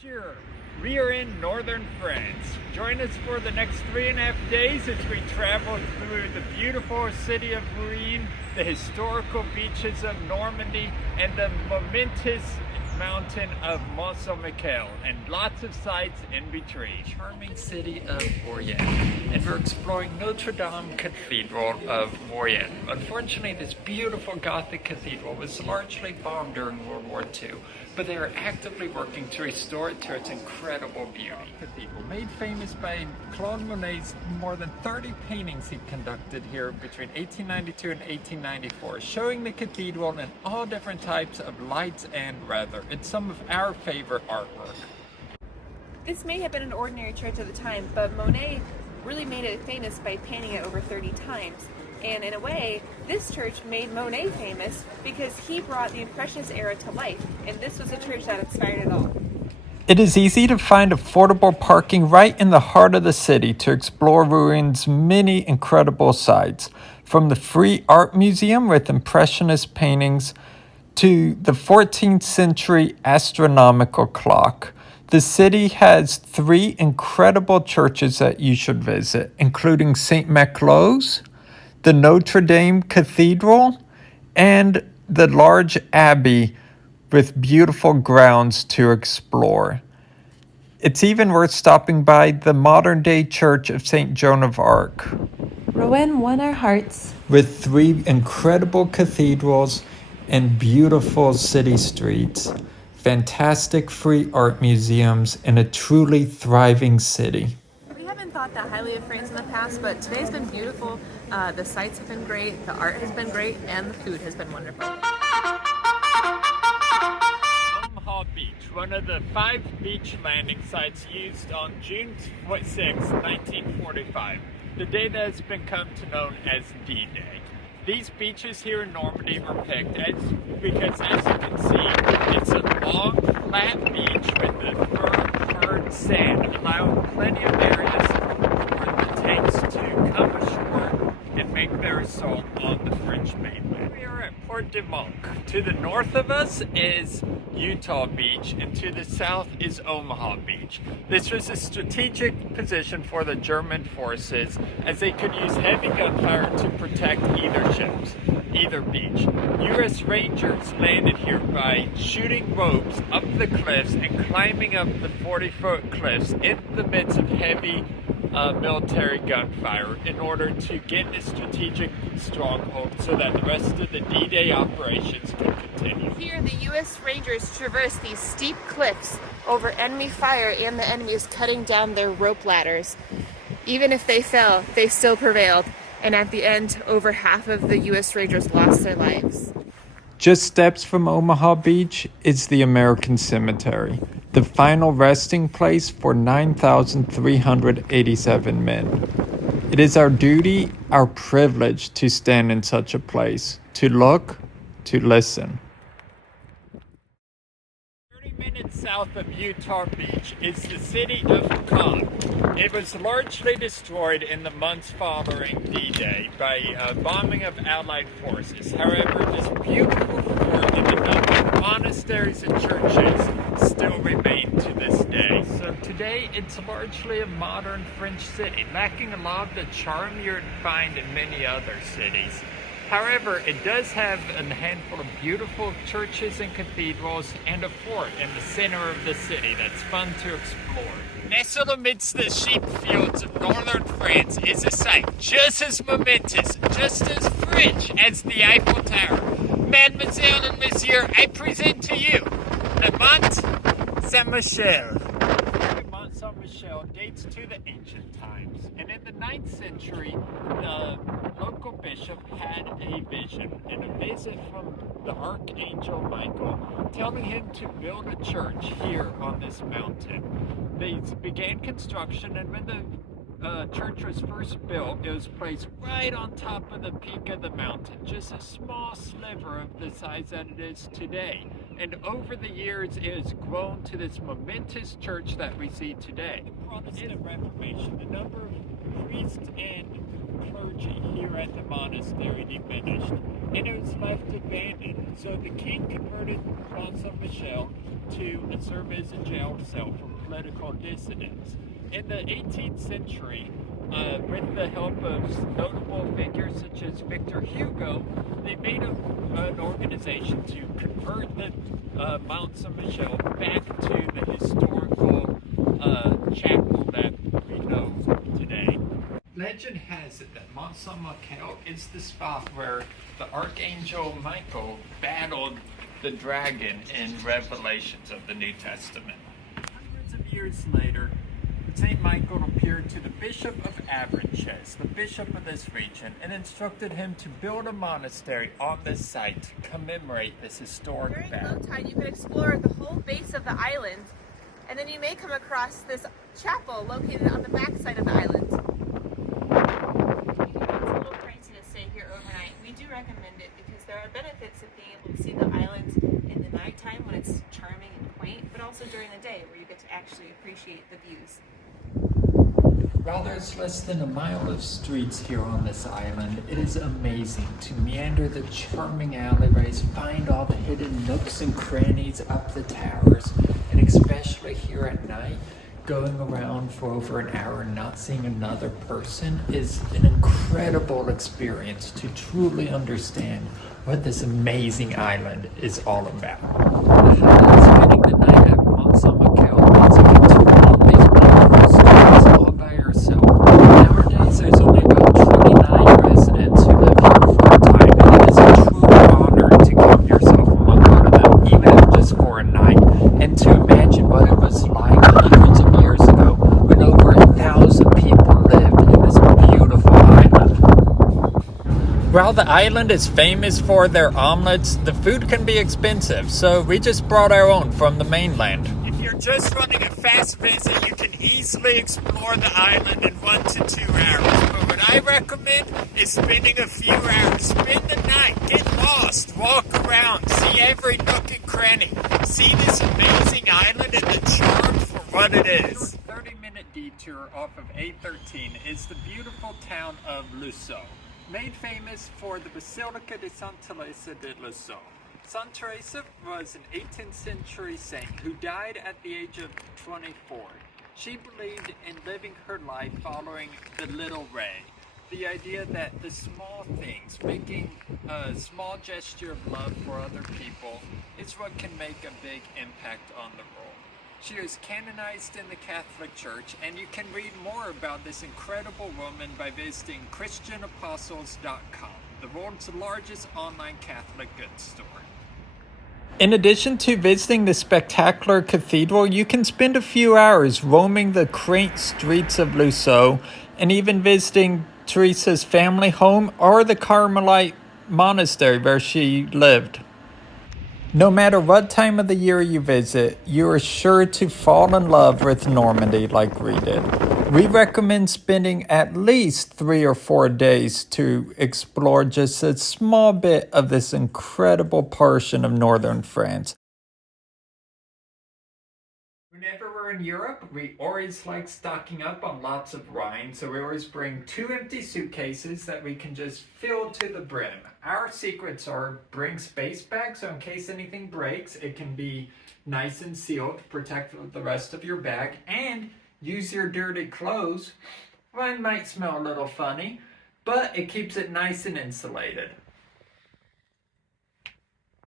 Bonjour. We are in northern France. Join us for the next 3.5 days as we travel through the beautiful city of Rouen, the historical beaches of Normandy, and the momentous mountain of Mont Saint-Michel, and lots of sights in between. Charming city of Rouen, and we're exploring Notre Dame Cathedral of Rouen. Unfortunately, this beautiful Gothic cathedral was largely bombed during World War II, but they are actively working to restore it to its incredible beauty. Cathedral, made famous by Claude Monet's more than 30 paintings he conducted here between 1892 and 1894, showing the cathedral in all different types of lights and weather. It's some of our favorite artwork. This may have been an ordinary church at the time, but Monet really made it famous by painting it over 30 times. And in a way, this church made Monet famous because he brought the Impressionist era to life, and this was a church that inspired it all. It is easy to find affordable parking right in the heart of the city to explore Rouen's many incredible sights, from the free art museum with Impressionist paintings to the 14th century astronomical clock. The city has 3 incredible churches that you should visit, including St. Maclau's, the Notre Dame Cathedral, and the large abbey with beautiful grounds to explore. It's even worth stopping by the modern-day Church of St. Joan of Arc. Rouen won our hearts with 3 incredible cathedrals and beautiful city streets, fantastic free art museums, and a truly thriving city. We haven't thought that highly of France in the past, but today's been beautiful. The sights have been great, the art has been great, and the food has been wonderful. Omaha Beach, one of the 5 beach landing sites used on June 6, 1945, the day that has become known as D-Day. These beaches here in Normandy were picked because, as you can see, it's a long, flat beach with the firm, hard sand, allowing plenty of areas for the tanks to come ashore and make their assault on the French mainland. We are at Port de Monk. To the north of us is Utah Beach, and to the south is Omaha Beach. This was a strategic position for the German forces, as they could use heavy gunfire to protect either beach. U.S. Rangers landed here by shooting ropes up the cliffs and climbing up the 40-foot cliffs in the midst of heavy military gunfire in order to get a strategic stronghold so that the rest of the D-Day operations could continue. Here, the U.S. Rangers traversed these steep cliffs over enemy fire and the enemies cutting down their rope ladders. Even if they fell, they still prevailed, and at the end, over half of the U.S. Rangers lost their lives. Just steps from Omaha Beach is the American Cemetery, the final resting place for 9,387 men. It is our duty, our privilege to stand in such a place, to look, to listen. 30 minutes south of Utah Beach is the city of Caen. It was largely destroyed in the months following D-Day by bombing of Allied forces. However, this beautiful fort and a number of monasteries and churches still remain to this day. So today, it's largely a modern French city, lacking a lot of the charm you'd find in many other cities. However, it does have a handful of beautiful churches and cathedrals and a fort in the center of the city that's fun to explore. Nestled amidst the sheep fields of northern France is a site just as momentous, just as French as the Eiffel Tower. Mademoiselle and Monsieur, I present to you the Mont Saint-Michel. The Mont Saint-Michel dates to the ancient times, and in the 9th century, the local bishop had a vision and a visit from the Archangel Michael, telling him to build a church here on this mountain. They began construction, and when the church was first built, it was placed right on top of the peak of the mountain, just a small sliver of the size that it is today. And over the years, it has grown to this momentous church that we see today. The Protestant Reformation, the number of priests and clergy here at the monastery diminished. and it was left abandoned. So the king converted Mont Saint-Michel to serve as a jail cell for political dissidents. In the 18th century, with the help of notable figures such as Victor Hugo, they made an organization to convert the Mont Saint-Michel back to the historical chapel that we know today. Legend has it that Mont Saint-Michel is the spot where the Archangel Michael battled the dragon in Revelations of the New Testament. Hundreds of years later, St. Michael appeared to the Bishop of Avranches, the bishop of this region, and instructed him to build a monastery on this site to commemorate this historic During battle. low tide, you can explore the whole base of the island, and then you may come across this chapel located on the backside of the island. It's a little pricey to stay here overnight. We do recommend it because there are benefits of being able to see the island in the nighttime when it's charming and quaint, but also during the day where you get to actually appreciate the views. While there's less than a mile of streets here on this island, it is amazing to meander the charming alleyways, find all the hidden nooks and crannies up the towers, and especially here at night, going around for over an hour and not seeing another person is an incredible experience to truly understand what this amazing island is all about. Spending the night at Mont Saint-Michel means you get to walk these beautiful streets all by yourself. Nowadays, there's only about 29 residents who live here full-time, and it is a true honor to count yourself among one of them, even if just for a night, and to imagine what it was like hundreds of years ago when over 1,000 people lived in this beautiful island. While the island is famous for their omelets, the food can be expensive, so we just brought our own from the mainland. If you're just running a fast visit, you can easily explore the island in 1 to 2 hours. But what I recommend is spending a few hours. Spend the night, get lost, walk around, see every nook and cranny. See this amazing island and the charm for what it is. A 30-minute detour off of A13 is the beautiful town of Lisieux, made famous for the Basilica de Sainte Thérèse de Lisieux. Sainte Thérèse was an 18th century saint who died at the age of 24. She believed in living her life following the little ray, the idea that the small things, making a small gesture of love for other people, is what can make a big impact on the world. She was canonized in the Catholic Church, and you can read more about this incredible woman by visiting ChristianApostles.com, the world's largest online Catholic goods store. In addition to visiting the spectacular cathedral, you can spend a few hours roaming the quaint streets of Lisieux and even visiting Teresa's family home or the Carmelite monastery where she lived. No matter what time of the year you visit, you are sure to fall in love with Normandy like we did. We recommend spending at least 3 or 4 days to explore just a small bit of this incredible portion of northern France. Whenever we're in Europe, we always like stocking up on lots of wine, so we always bring 2 empty suitcases that we can just fill to the brim. Our secrets are bring space bags, so in case anything breaks, it can be nice and sealed to protect the rest of your bag, and use your dirty clothes. Wine might smell a little funny, but it keeps it nice and insulated.